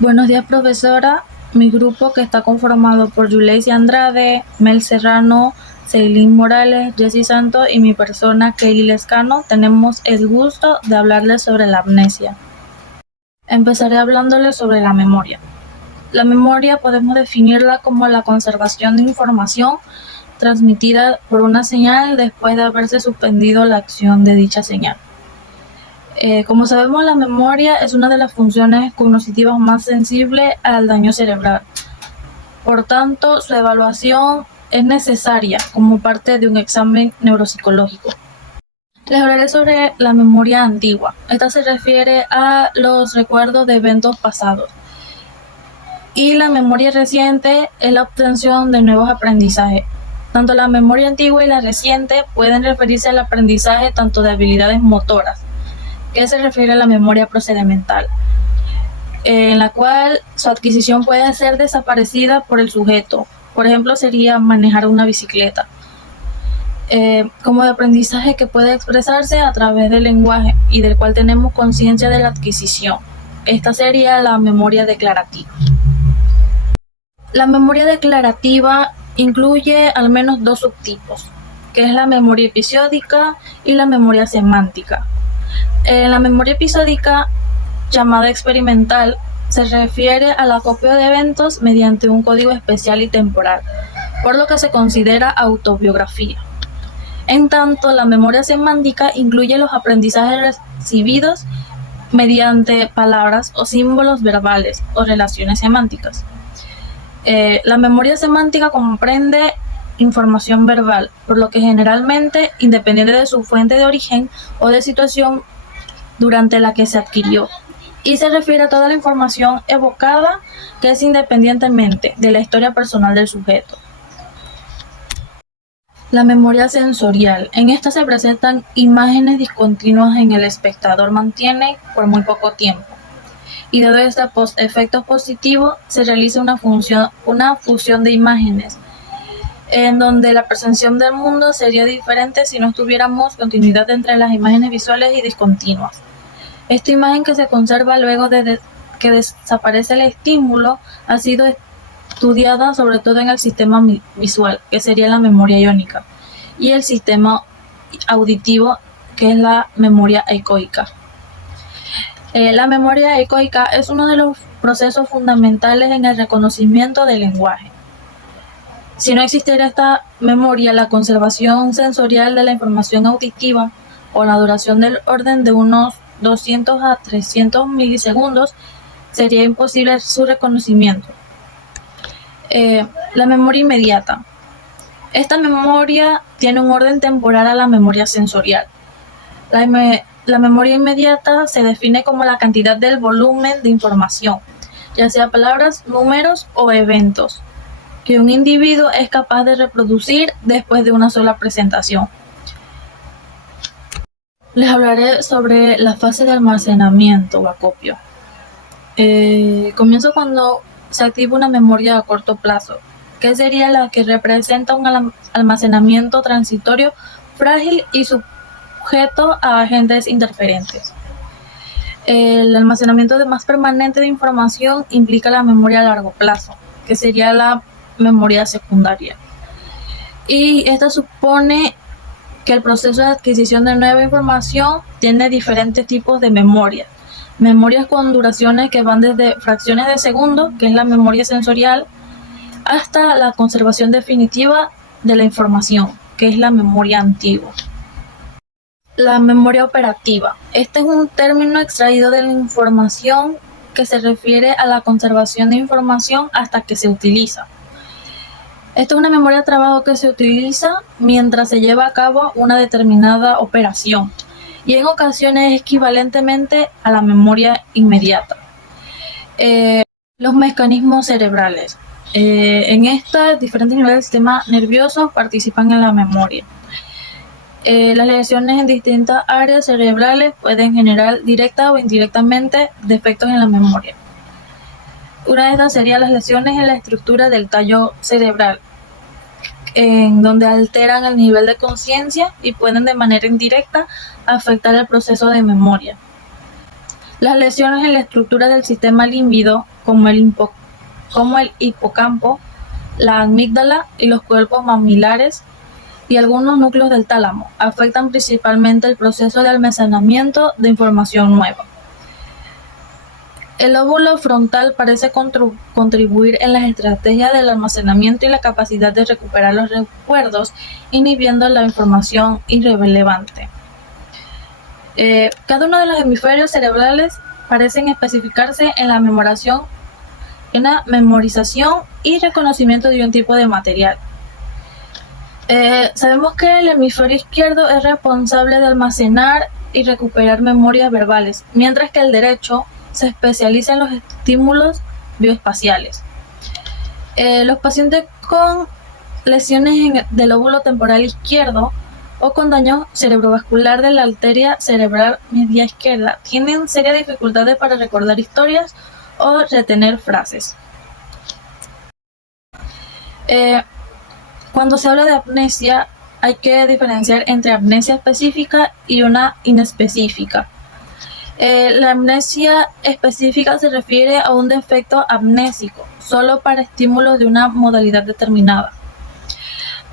Buenos días, profesora. Mi grupo, que está conformado por Yuleisi Andrade, Mel Serrano, Ceilín Morales, Jessy Santos y mi persona, Keili Lescano, tenemos el gusto de hablarles sobre la amnesia. Empezaré hablándoles sobre la memoria. La memoria podemos definirla como la conservación de información transmitida por una señal después de haberse suspendido la acción de dicha señal. Como sabemos, la memoria es una de las funciones cognitivas más sensibles al daño cerebral. Por tanto, su evaluación es necesaria como parte de un examen neuropsicológico. Les hablaré sobre la memoria antigua. Esta se refiere a los recuerdos de eventos pasados. Y la memoria reciente es la obtención de nuevos aprendizajes. Tanto la memoria antigua y la reciente pueden referirse al aprendizaje tanto de habilidades motoras, que se refiere a la memoria procedimental, en la cual su adquisición puede ser desaparecida por el sujeto. Por ejemplo, sería manejar una bicicleta. Como de aprendizaje que puede expresarse a través del lenguaje y del cual tenemos conciencia de la adquisición. Esta sería la memoria declarativa. La memoria declarativa incluye al menos dos subtipos, que es la memoria episódica y la memoria semántica. La memoria episódica, llamada experimental, se refiere al acopio de eventos mediante un código especial y temporal, por lo que se considera autobiografía. En tanto, la memoria semántica incluye los aprendizajes recibidos mediante palabras o símbolos verbales o relaciones semánticas. La memoria semántica comprende información verbal, por lo que generalmente, independiente de su fuente de origen o de situación durante la que se adquirió, y se refiere a toda la información evocada que es independientemente de la historia personal del sujeto. La memoria sensorial. En esta se presentan imágenes discontinuas en el espectador mantiene por muy poco tiempo. Y dado este efecto positivo, se realiza una fusión de imágenes, en donde la percepción del mundo sería diferente si no tuviéramos continuidad entre las imágenes visuales y discontinuas. Esta imagen que se conserva luego de que desaparece el estímulo ha sido estudiada sobre todo en el sistema visual, que sería la memoria iónica, y el sistema auditivo, que es la memoria ecoica. La memoria ecoica es uno de los procesos fundamentales en el reconocimiento del lenguaje. Si no existiera esta memoria, la conservación sensorial de la información auditiva o la duración del orden de unos 200 a 300 milisegundos, sería imposible su reconocimiento. La memoria inmediata. Esta memoria tiene un orden temporal a la memoria sensorial. La memoria inmediata se define como la cantidad del volumen de información, ya sea palabras, números o eventos, que un individuo es capaz de reproducir después de una sola presentación. Les hablaré sobre la fase de almacenamiento o acopio. Comienzo cuando se activa una memoria a corto plazo, que sería la que representa un almacenamiento transitorio frágil y sujeto a agentes interferentes. El almacenamiento más permanente de información implica la memoria a largo plazo, que sería la memoria secundaria. Y esta supone que el proceso de adquisición de nueva información tiene diferentes tipos de memoria. Memorias con duraciones que van desde fracciones de segundo, que es la memoria sensorial, hasta la conservación definitiva de la información, que es la memoria antigua. La memoria operativa. Este es un término extraído de la información que se refiere a la conservación de información hasta que se utiliza. Esta es una memoria de trabajo que se utiliza mientras se lleva a cabo una determinada operación y en ocasiones es equivalentemente a la memoria inmediata. Los mecanismos cerebrales. En estos diferentes niveles del sistema nervioso participan en la memoria. Las lesiones en distintas áreas cerebrales pueden generar directa o indirectamente defectos en la memoria. Una de estas serían las lesiones en la estructura del tallo cerebral, en donde alteran el nivel de conciencia y pueden de manera indirecta afectar el proceso de memoria. Las lesiones en la estructura del sistema límbico como el hipocampo, la amígdala y los cuerpos mamilares y algunos núcleos del tálamo. Afectan principalmente el proceso de almacenamiento de información nueva. El lóbulo frontal parece contribuir en las estrategias del almacenamiento y la capacidad de recuperar los recuerdos, inhibiendo la información irrelevante. Cada uno de los hemisferios cerebrales parecen especificarse en la memorización y reconocimiento de un tipo de material. Sabemos que el hemisferio izquierdo es responsable de almacenar y recuperar memorias verbales, mientras que el derecho se especializa en los estímulos bioespaciales. Los pacientes con lesiones del lóbulo temporal izquierdo o con daño cerebrovascular de la arteria cerebral media izquierda tienen serias dificultades para recordar historias o retener frases. Cuando se habla de amnesia, hay que diferenciar entre amnesia específica y una inespecífica. La amnesia específica se refiere a un defecto amnésico, solo para estímulos de una modalidad determinada.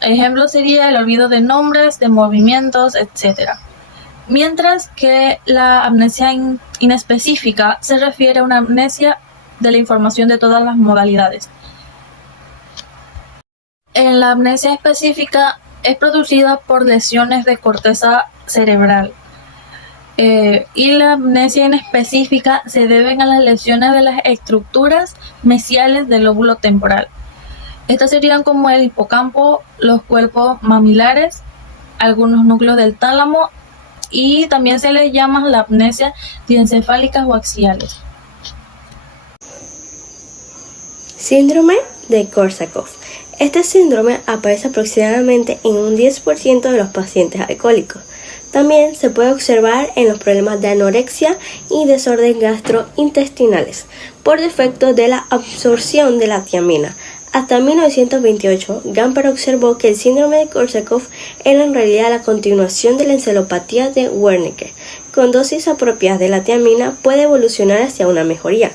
Ejemplo sería el olvido de nombres, de movimientos, etc. Mientras que la amnesia inespecífica se refiere a una amnesia de la información de todas las modalidades. En la amnesia específica es producida por lesiones de corteza cerebral. Y la amnesia inespecífica se deben a las lesiones de las estructuras mesiales del lóbulo temporal. Estas serían como el hipocampo, los cuerpos mamilares, algunos núcleos del tálamo y también se les llama la amnesia diencefálicas o axiales. Síndrome de Korsakoff. Este síndrome aparece aproximadamente en un 10% de los pacientes alcohólicos. También se puede observar en los problemas de anorexia y desorden gastrointestinales por defecto de la absorción de la tiamina. Hasta 1928, Gamper observó que el síndrome de Korsakoff era en realidad la continuación de la encefalopatía de Wernicke. Con dosis apropiadas de la tiamina puede evolucionar hacia una mejoría.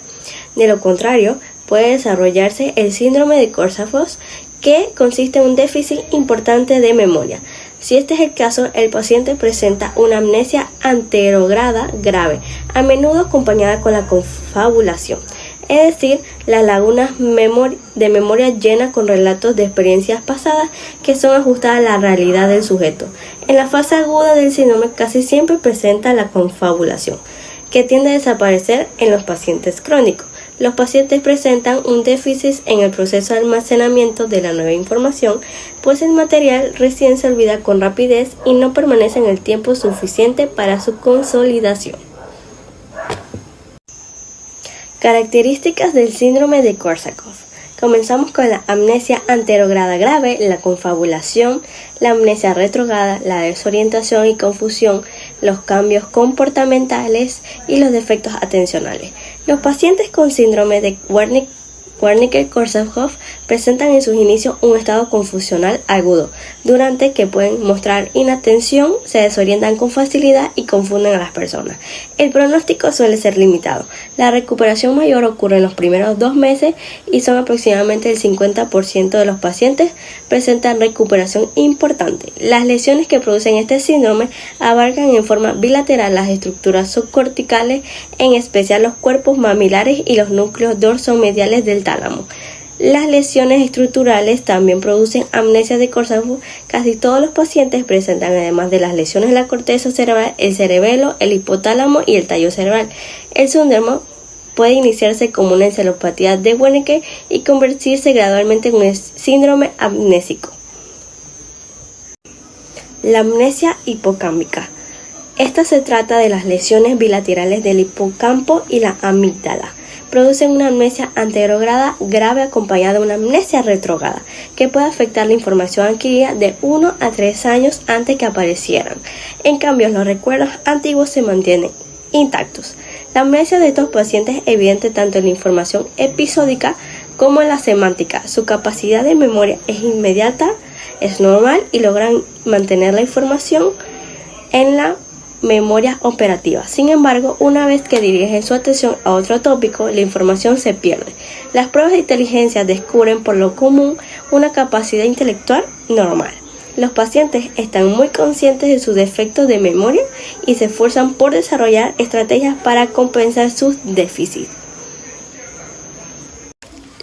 De lo contrario, puede desarrollarse el síndrome de Korsakoff, que consiste en un déficit importante de memoria. Si este es el caso, el paciente presenta una amnesia anterograda grave, a menudo acompañada con la confabulación, es decir, las lagunas de memoria llenas con relatos de experiencias pasadas que son ajustadas a la realidad del sujeto. En la fase aguda del síndrome casi siempre presenta la confabulación, que tiende a desaparecer en los pacientes crónicos. Los pacientes presentan un déficit en el proceso de almacenamiento de la nueva información, pues el material recién se olvida con rapidez y no permanece en el tiempo suficiente para su consolidación. Características del síndrome de Korsakoff. Comenzamos con la amnesia anterograda grave, la confabulación, la amnesia retrograda, la desorientación y confusión, los cambios comportamentales y los defectos atencionales. Los pacientes con síndrome de Wernicke-Korsakoff presentan en sus inicios un estado confusional agudo, durante que pueden mostrar inatención, se desorientan con facilidad y confunden a las personas. El pronóstico suele ser limitado. La recuperación mayor ocurre en los primeros 2 meses y son aproximadamente el 50% de los pacientes presentan recuperación importante. Las lesiones que producen este síndrome abarcan en forma bilateral las estructuras subcorticales, en especial los cuerpos mamilares y los núcleos dorsomediales del tálamo. Las lesiones estructurales también producen amnesia de Korsakoff. Casi todos los pacientes presentan, además de las lesiones de la corteza cerebral, el cerebelo, el hipotálamo y el tallo cerebral. El síndrome puede iniciarse como una encefalopatía de Wernicke y convertirse gradualmente en un síndrome amnésico. La amnesia hipocámbica. Esta se trata de las lesiones bilaterales del hipocampo y la amígdala. Producen una amnesia anterograda grave acompañada de una amnesia retrograda, que puede afectar la información adquirida de 1 a 3 años antes que aparecieran. En cambio, los recuerdos antiguos se mantienen intactos. La amnesia de estos pacientes es evidente tanto en la información episódica como en la semántica. Su capacidad de memoria es inmediata, es normal y logran mantener la información en la memoria operativa. Sin embargo, una vez que dirigen su atención a otro tópico, la información se pierde. Las pruebas de inteligencia descubren por lo común una capacidad intelectual normal. Los pacientes están muy conscientes de sus defectos de memoria y se esfuerzan por desarrollar estrategias para compensar sus déficits.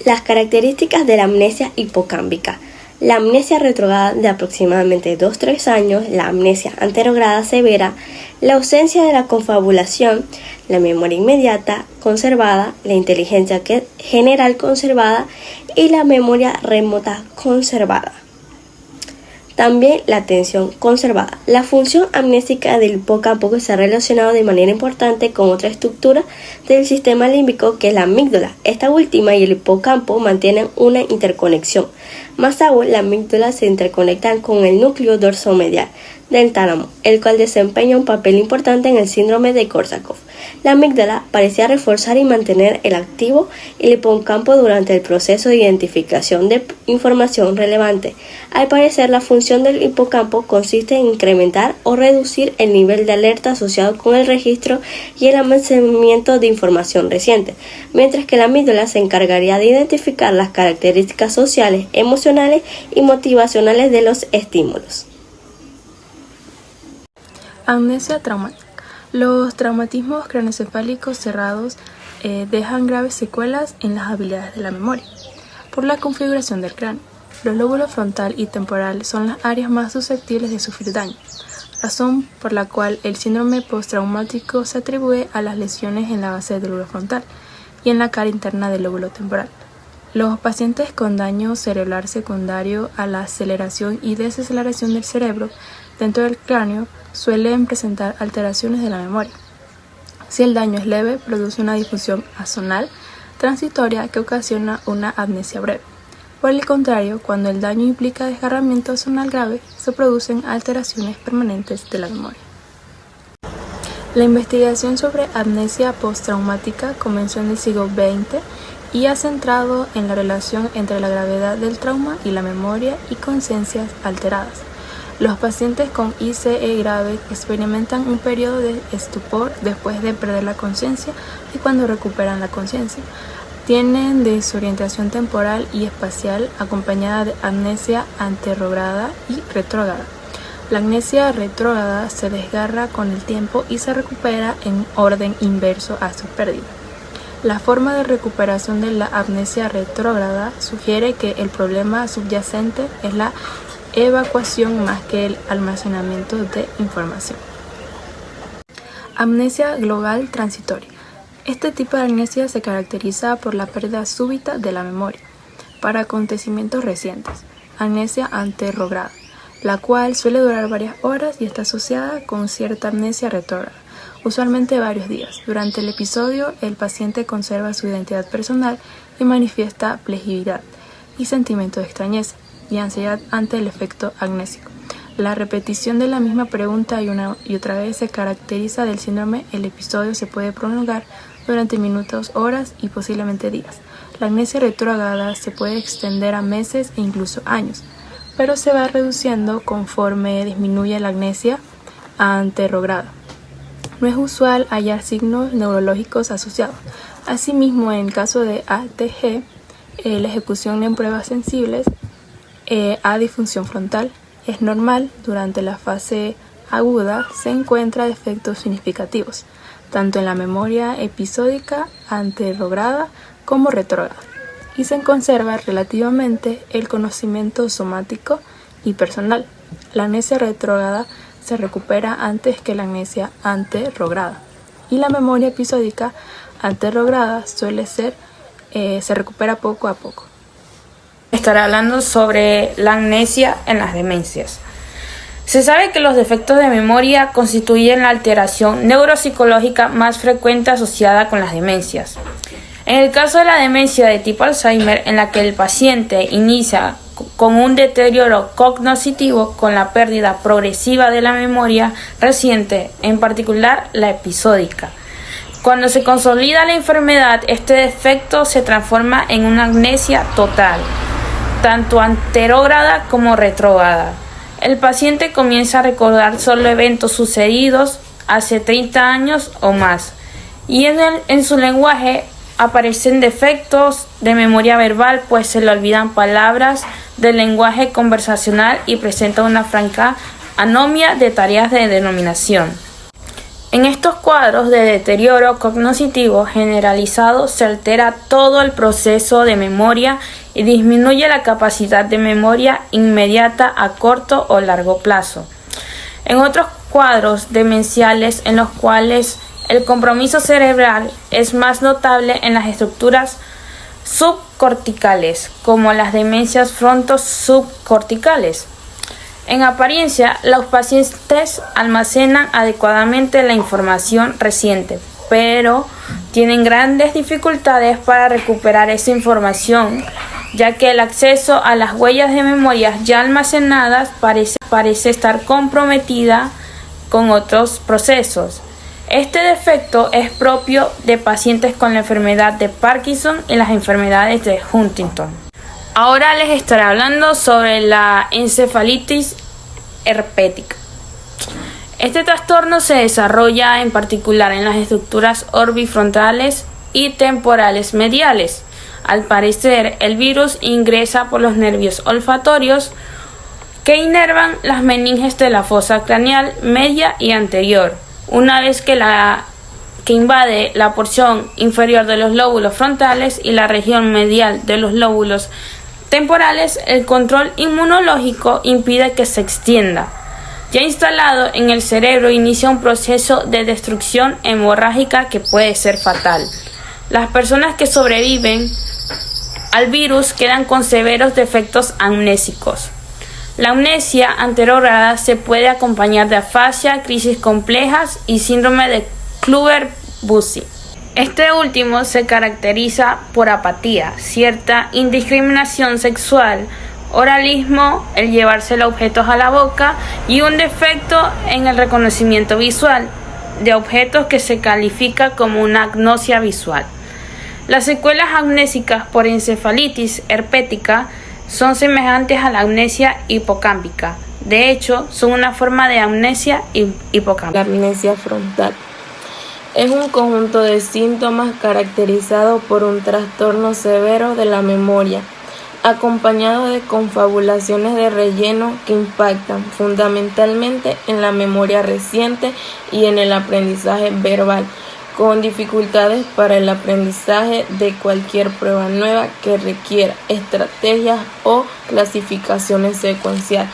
Las características de la amnesia hipocámbica. La amnesia retrógrada de aproximadamente 2-3 años, la amnesia anterograda severa, la ausencia de la confabulación, la memoria inmediata conservada, la inteligencia general conservada y la memoria remota conservada. También la atención conservada. La función amnésica del hipocampo está relacionada de manera importante con otra estructura del sistema límbico que es la amígdala. Esta última y el hipocampo mantienen una interconexión. Más aún, la amígdala se interconectan con el núcleo dorsomedial del tálamo, el cual desempeña un papel importante en el síndrome de Korsakoff. La amígdala parecía reforzar y mantener el activo el hipocampo durante el proceso de identificación de información relevante. Al parecer, la función del hipocampo consiste en incrementar o reducir el nivel de alerta asociado con el registro y el almacenamiento de información reciente, mientras que la amígdala se encargaría de identificar las características sociales, emocionales y motivacionales de los estímulos. Amnesia traumática. Los traumatismos craneoencefálicos cerrados dejan graves secuelas en las habilidades de la memoria. Por la configuración del cráneo, los lóbulos frontal y temporal son las áreas más susceptibles de sufrir daño, razón por la cual el síndrome postraumático se atribuye a las lesiones en la base del lóbulo frontal y en la cara interna del lóbulo temporal. Los pacientes con daño cerebral secundario a la aceleración y desaceleración del cerebro dentro del cráneo suelen presentar alteraciones de la memoria. Si el daño es leve, produce una difusión azonal transitoria que ocasiona una amnesia breve. Por el contrario, cuando el daño implica desgarramiento azonal grave, se producen alteraciones permanentes de la memoria. La investigación sobre amnesia postraumática comenzó en el siglo XX y ha centrado en la relación entre la gravedad del trauma y la memoria y conciencias alteradas. Los pacientes con ICE grave experimentan un periodo de estupor después de perder la conciencia y cuando recuperan la conciencia. Tienen desorientación temporal y espacial acompañada de amnesia anterrógrada y retrógrada. La amnesia retrógrada se desgarra con el tiempo y se recupera en orden inverso a su pérdida. La forma de recuperación de la amnesia retrógrada sugiere que el problema subyacente es la evacuación más que el almacenamiento de información. Amnesia global transitoria. Este tipo de amnesia se caracteriza por la pérdida súbita de la memoria para acontecimientos recientes, amnesia anterrógrada, la cual suele durar varias horas y está asociada con cierta amnesia retrógrada, usualmente varios días. Durante el episodio, el paciente conserva su identidad personal y manifiesta plejibilidad y sentimiento de extrañeza y ansiedad ante el efecto amnésico. La repetición de la misma pregunta una y otra vez se caracteriza del síndrome. El episodio se puede prolongar durante minutos, horas y posiblemente días. La amnesia retrógrada se puede extender a meses e incluso años, pero se va reduciendo conforme disminuye la amnesia anterrógrada. No es usual hallar signos neurológicos asociados. Asimismo, en el caso de ATG, la ejecución en pruebas sensibles a disfunción frontal es normal. Durante la fase aguda se encuentran efectos significativos, tanto en la memoria episódica anterrógrada como retrógrada, y se conserva relativamente el conocimiento somático y personal. La amnesia retrógrada se recupera antes que la amnesia anterrógrada, y la memoria episódica anterrógrada se recupera poco a poco. Estaré hablando sobre la amnesia en las demencias. Se sabe que los defectos de memoria constituyen la alteración neuropsicológica más frecuente asociada con las demencias. En el caso de la demencia de tipo Alzheimer, en la que el paciente inicia con un deterioro cognitivo con la pérdida progresiva de la memoria reciente, en particular la episódica. Cuando se consolida la enfermedad, este defecto se transforma en una amnesia total, tanto anterógrada como retrógrada. El paciente comienza a recordar solo eventos sucedidos hace 30 años o más, y en su lenguaje aparecen defectos de memoria verbal, pues se le olvidan palabras del lenguaje conversacional y presenta una franca anomia de tareas de denominación. En estos cuadros de deterioro cognitivo generalizado se altera todo el proceso de memoria y disminuye la capacidad de memoria inmediata a corto o largo plazo. En otros cuadros demenciales en los cuales el compromiso cerebral es más notable en las estructuras subcorticales, como las demencias fronto-subcorticales. En apariencia, los pacientes almacenan adecuadamente la información reciente, pero tienen grandes dificultades para recuperar esa información, ya que el acceso a las huellas de memoria ya almacenadas parece estar comprometida con otros procesos. Este defecto es propio de pacientes con la enfermedad de Parkinson y las enfermedades de Huntington. Ahora les estaré hablando sobre la encefalitis herpética. Este trastorno se desarrolla en particular en las estructuras orbifrontales y temporales mediales. Al parecer, el virus ingresa por los nervios olfatorios que inervan las meninges de la fosa craneal media y anterior. Una vez que invade la porción inferior de los lóbulos frontales y la región medial de los lóbulos temporales, el control inmunológico impide que se extienda. Ya instalado en el cerebro, inicia un proceso de destrucción hemorrágica que puede ser fatal. Las personas que sobreviven al virus quedan con severos defectos amnésicos. La amnesia anterograda se puede acompañar de afasia, crisis complejas y síndrome de Kluver-Bucy. Este último se caracteriza por apatía, cierta indiscriminación sexual, oralismo, el llevarse los objetos a la boca y un defecto en el reconocimiento visual de objetos que se califica como una agnosia visual. Las secuelas amnésicas por encefalitis herpética son semejantes a la amnesia hipocámpica. De hecho, son una forma de amnesia hipocámpica. La amnesia frontal es un conjunto de síntomas caracterizado por un trastorno severo de la memoria, acompañado de confabulaciones de relleno que impactan fundamentalmente en la memoria reciente y en el aprendizaje verbal, con dificultades para el aprendizaje de cualquier prueba nueva que requiera estrategias o clasificaciones secuenciales,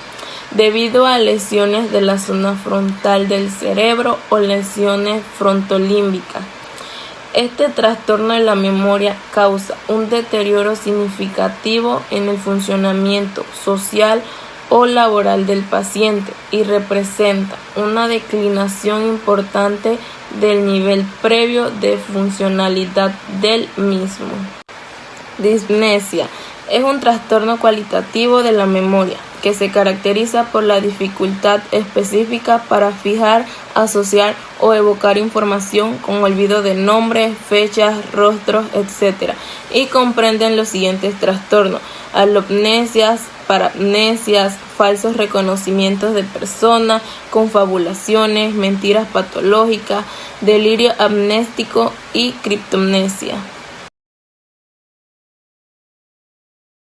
debido a lesiones de la zona frontal del cerebro o lesiones frontolímbicas. Este trastorno de la memoria causa un deterioro significativo en el funcionamiento social o laboral del paciente y representa una declinación importante del nivel previo de funcionalidad del mismo. Dismnesia es un trastorno cualitativo de la memoria que se caracteriza por la dificultad específica para fijar, asociar o evocar información con olvido de nombres, fechas, rostros, etc. Y comprenden los siguientes trastornos: alopnesias, parapnesias, falsos reconocimientos de personas, confabulaciones, mentiras patológicas, delirio amnéstico y criptomnesia.